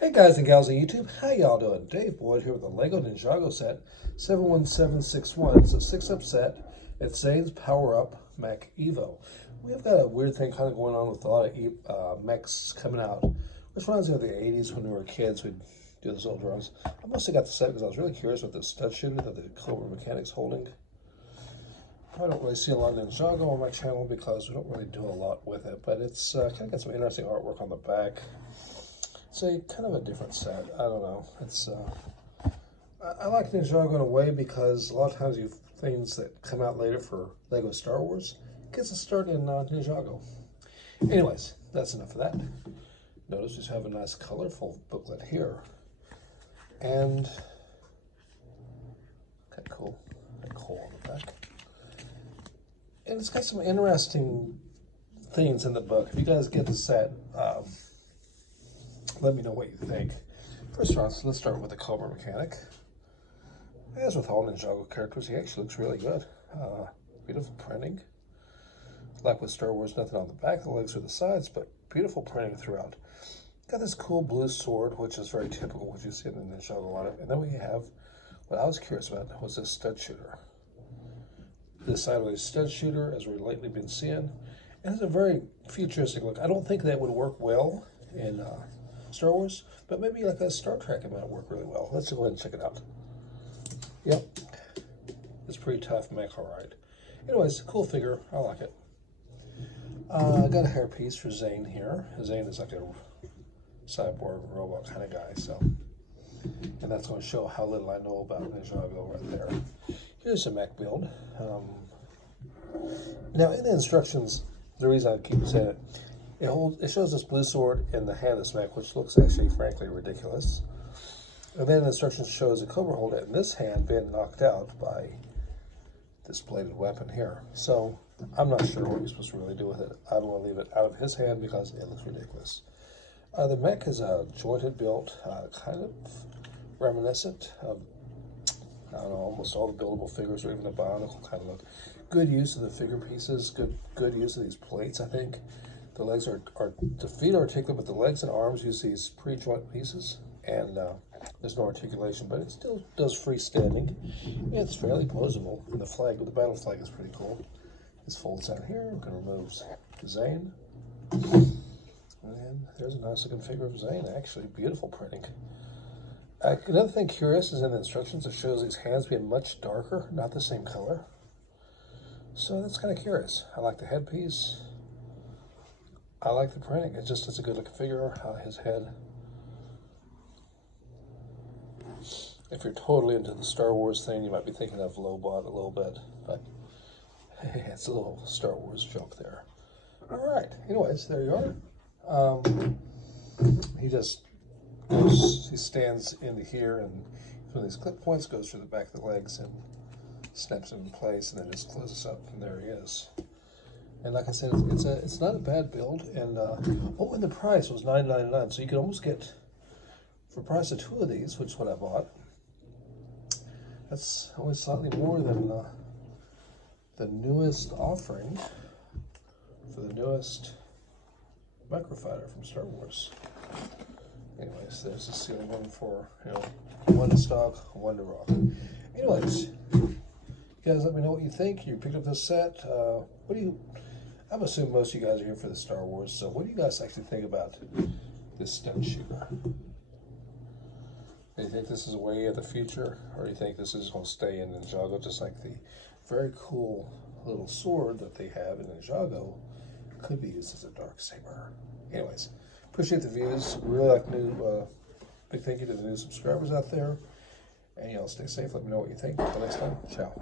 Hey guys and gals on YouTube, how y'all doing? Dave Boyd here with the Lego Ninjago set 71761. It's a 6-up set. It's Zane's Power Up Mech Evo. We've got a weird thing kind of going on with a lot of mechs coming out, which reminds me of the 80s when we were kids. We'd do those old drones. I mostly got the set because I was really curious with the stud shooter that the Cobra Mechanic's holding. I don't really see a lot of Ninjago on my channel because we don't really do a lot with it, but it's kind of got some interesting artwork on the back. It's a kind of a different set. I don't know. It's I like Ninjago in a way because a lot of times you have things that come out later for Lego Star Wars gets us started in Ninjago. Anyways, that's enough of that. Notice we have a nice colorful booklet here, and kind of cool, like hole on the back, and it's got some interesting things in the book. If you guys get the set, let me know what you think. First off, let's start with the Cobra Mechanic. As with all Ninjago characters, he actually looks really good. Beautiful printing. Like with Star Wars, nothing on the back, the legs or the sides, but beautiful printing throughout. Got this cool blue sword, which is very typical what you see in the Ninjago lineup. And then we have, what I was curious about was this stud shooter. This sideways stud shooter, as we've lately been seeing, and it's a very futuristic look. I don't think that would work well in Star Wars, but maybe like a Star Trek it might work really well. Let's go ahead and check it out. Yep, it's pretty tough mech, all right. Anyways, cool figure, I like it. I got a hairpiece for Zane here. Zane is like a cyborg robot kind of guy, so, and that's going to show how little I know about Ninjago right there. Here's a mech build. Now in the instructions, the reason I keep saying it, it shows this blue sword in the hand of this mech, which looks actually, frankly, ridiculous. And then the instructions shows a Cobra hold it in this hand being knocked out by this bladed weapon here. So I'm not sure what you're supposed to really do with it. I don't want to leave it out of his hand because it looks ridiculous. The mech is a jointed build, kind of reminiscent of, I don't know, almost all the buildable figures, or even the Bionicle kind of look. Good use of the figure pieces, good use of these plates, I think. The legs are the feet are articulate, but the legs and arms use these pre-joint pieces, and there's no articulation, but it still does freestanding. It's fairly posable. And the flag, with the battle flag, is pretty cool. This folds out here. We can remove Zane, and there's a nice looking figure of Zane. Actually, beautiful printing. Another thing curious is in the instructions it shows these hands being much darker, not the same color. So that's kind of curious. I like the headpiece. I like the printing. It's a good looking figure. His head. If you're totally into the Star Wars thing, you might be thinking of Lobot a little bit, but it's a little Star Wars joke there. All right. Anyways, there you are. He just goes. He stands into here, and from these clip points, goes through the back of the legs and snaps him in place, and then just closes up, and there he is. And like I said, it's not a bad build, and and the price was $9.99, so you could almost get, for the price of two of these, which is what I bought, that's only slightly more than the newest offering for the newest microfighter from Star Wars. Anyways, there's the ceiling one for, one to stock, one to rock. Anyways, you guys let me know what you think. You picked up this set. I'm assuming most of you guys are here for the Star Wars, so what do you guys actually think about this stud shooter? Do you think this is a way of the future, or do you think this is going to stay in Ninjago, just like the very cool little sword that they have in Ninjago could be used as a dark saber? Anyways, appreciate the views. Really like big thank you to the new subscribers out there. And y'all stay safe. Let me know what you think. Until next time, ciao.